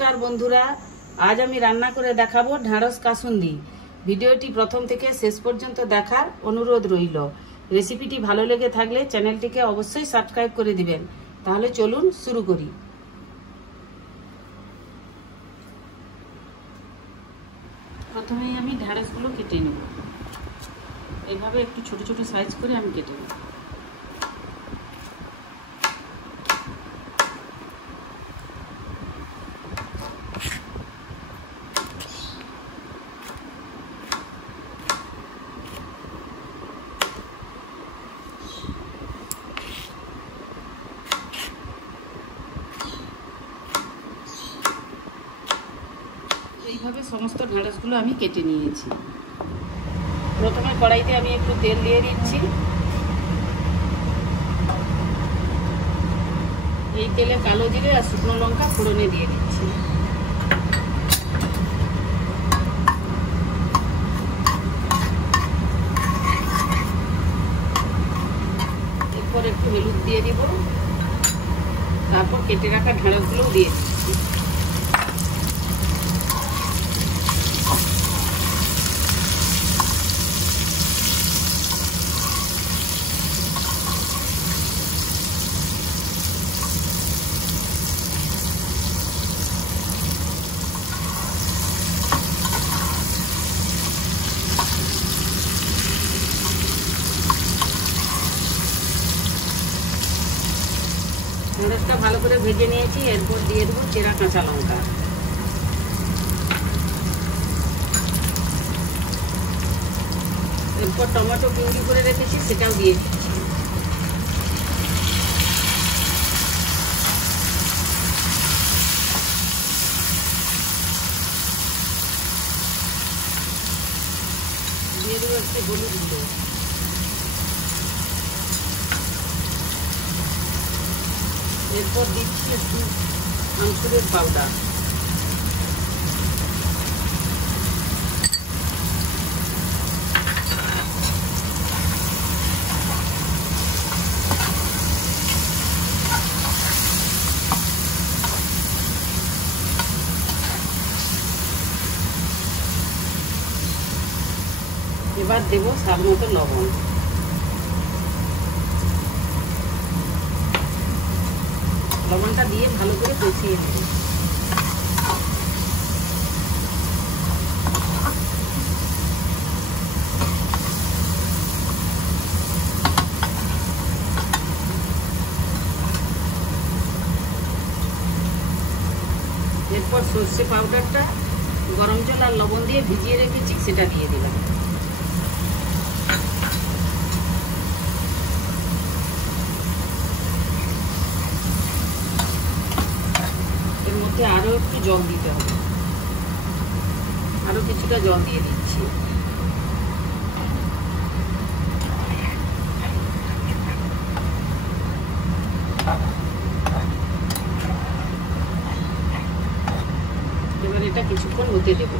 নমস্কার বন্ধুরা, আজ আমি রান্না করে দেখাবো ঢ্যাঁড়স কাসুন্দি। ভিডিওটি প্রথম থেকে শেষ পর্যন্ত দেখার অনুরোধ রইল। রেসিপিটি ভালো লেগে থাকলে চ্যানেলটিকে অবশ্যই সাবস্ক্রাইব করে দিবেন। তাহলে চলুন শুরু করি। প্রথমেই আমি ঢ্যাঁড়সগুলো কেটে নেব। এইভাবে একটু ছোট ছোট সাইজ করে আমি কেটে নেব। এইভাবে সমস্ত ঢ্যাঁড়সগুলো আমি কেটে নিয়েছি। প্রথমে কড়াইতে আমি একটু তেল দিয়ে দিচ্ছি। এই তেলে কালো জিরে আর শুকনো লঙ্কা ফোড়নে দিয়ে দিচ্ছি। এরপর একটু হলুদ দিয়ে দিব, তারপর কেটে রাখা ঢ্যাঁড়সগুলোও দিয়ে দিচ্ছি। ঢ্যাঁড়সটা ভালো করে ভেজে নিয়েছি। এরপর দিয়ে দেবো চেরা কাঁচা লঙ্কা। এরপর টমেটো পিউরি করে রেখেছি, সেটাও দিয়ে দিচ্ছি। দিয়ে দেবো একটু হলুদ গুঁড়ো। এরপর দিচ্ছি একটু আমচুরের পাউডার। এবার দেব স্বাদ মতো লবণ। লবণটা দিয়ে ভালো করে কষিয়ে নেব। এরপর সর্ষে পাউডারটা গরম জল আর লবণ দিয়ে ভিজিয়ে রেখেছি, সেটা দিয়ে দিলাম। আরো একটু জল দিতে হবে, আরো কিছুটা জল দিয়ে দিচ্ছি। এবার এটা কিছুক্ষণ হতে দেব।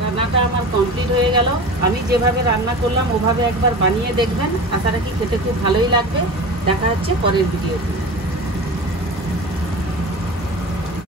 রান্নাটা আমার কমপ্লিট হয়ে গেল। আমি যেভাবে রান্না করলাম ওভাবে একবার বানিয়ে দেখবেন। আশা রাখি খেতে খুব ভালোই লাগবে। দেখা হচ্ছে পরের ভিডিওতে।